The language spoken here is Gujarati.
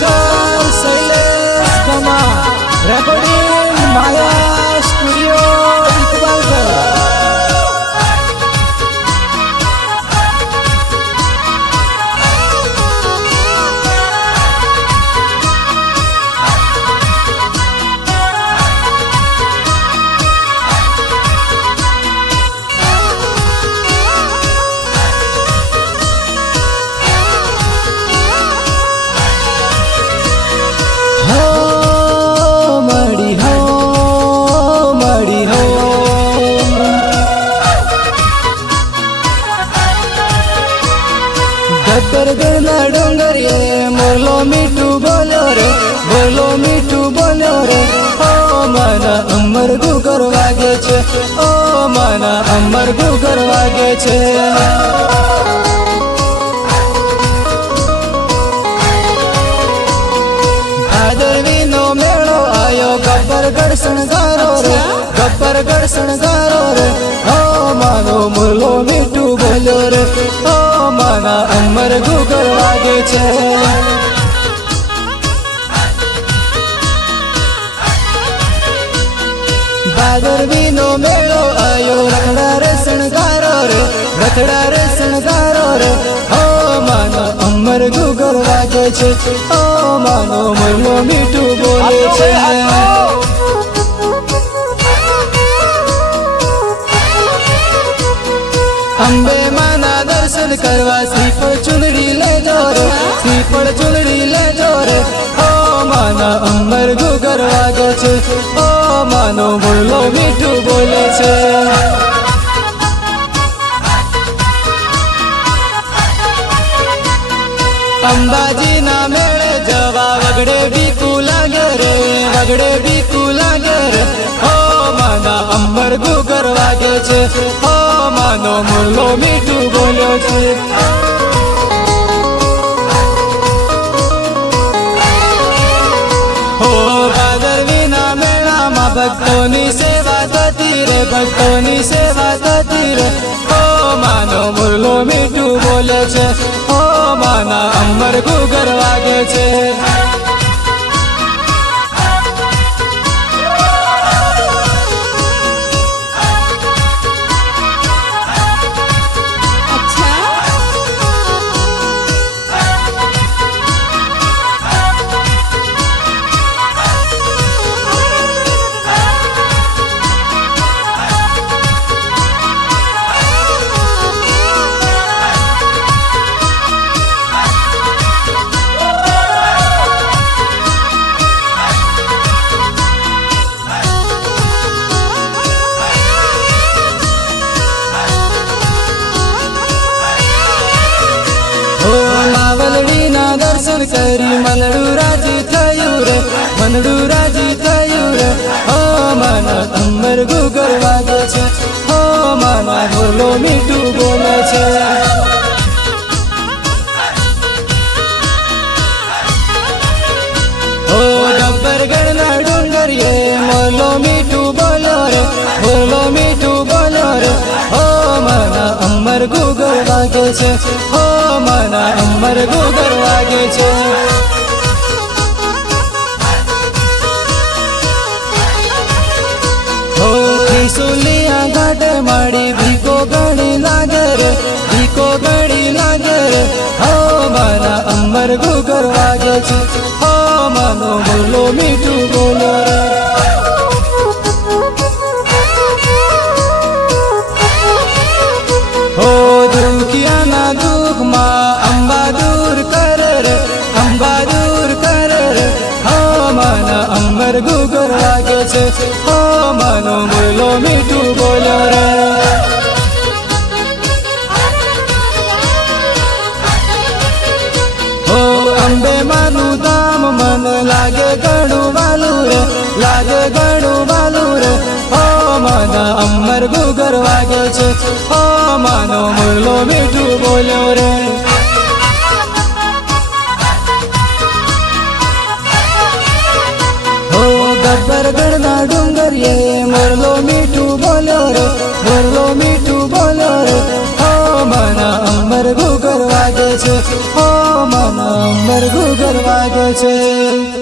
Go. ભલો મીઠું બોલો રે, ભલો મીઠું બોલો રે. ઓ માના અમર ઘુગર વાગે છે, ઓ માના અમર ઘુગર વાગે છે. ભાદરવીનો મેળો આવ્યો ગબ્બરગઢ શણગારો રે ગબ્બરગઢ શણગારો રે. ઓ માનો મુરલો મીઠું બોલો રે, ઓ માના અમર ગુગલ લાગે છે. ભાદરવી નો મેળો આયો રખડા રે શણગારો રે રખડા રે શણગારો રે. ઓ માનો અમર ગુગલ લાગે છે ઓ માનો મનો મીઠું બોલે છે. અંબે દર્શન કરવા, શ્રીફળ ચુંદડી લેજો રે, શ્રીફળ ચુંદડી લેજો રે. ઓ માના અંબર ગુગર વાગે છે, ઓ માનો બોલો મીઠું બોલે છે. અંબાજીના મેળે જવા વગડે બીકુ લાગે રે, વગડે બીકુ લાગે રે. ઓ માના અંબર ગુગર વાગે છે, ઓ માનો મુરલો મીઠું બોલ્યો છે ભક્તોની સેવા થતી રે ભક્તોની સેવા થતી રે હો માનો મુરલો મીઠું બોલે છે હો માના અમર ગુગર વાગે છે. કરી મનડું રાજી થયું રે, મનડું રાજી થયું રે. હો માના અંબર ગુગર વાગે છે, હો માના બોલો મીઠું બોલે છે. ઓ ગબ્બરગઢના ડુંગરીએ મોલો મીઠું બોલો રે બોલો મીઠું બોલો રે. હો માના અમર ગુગર વાગે છે ઓ અમર ગુગર વાગે છે. ત્રિશુલિયા ઘાટે માડી ભીકો ગણી લાગર ભીકો ગણી લાગર. હો મારા અમર ગુગર વાગે છે. હો માનો બોલો મીઠું વાગે છે હો ગુગર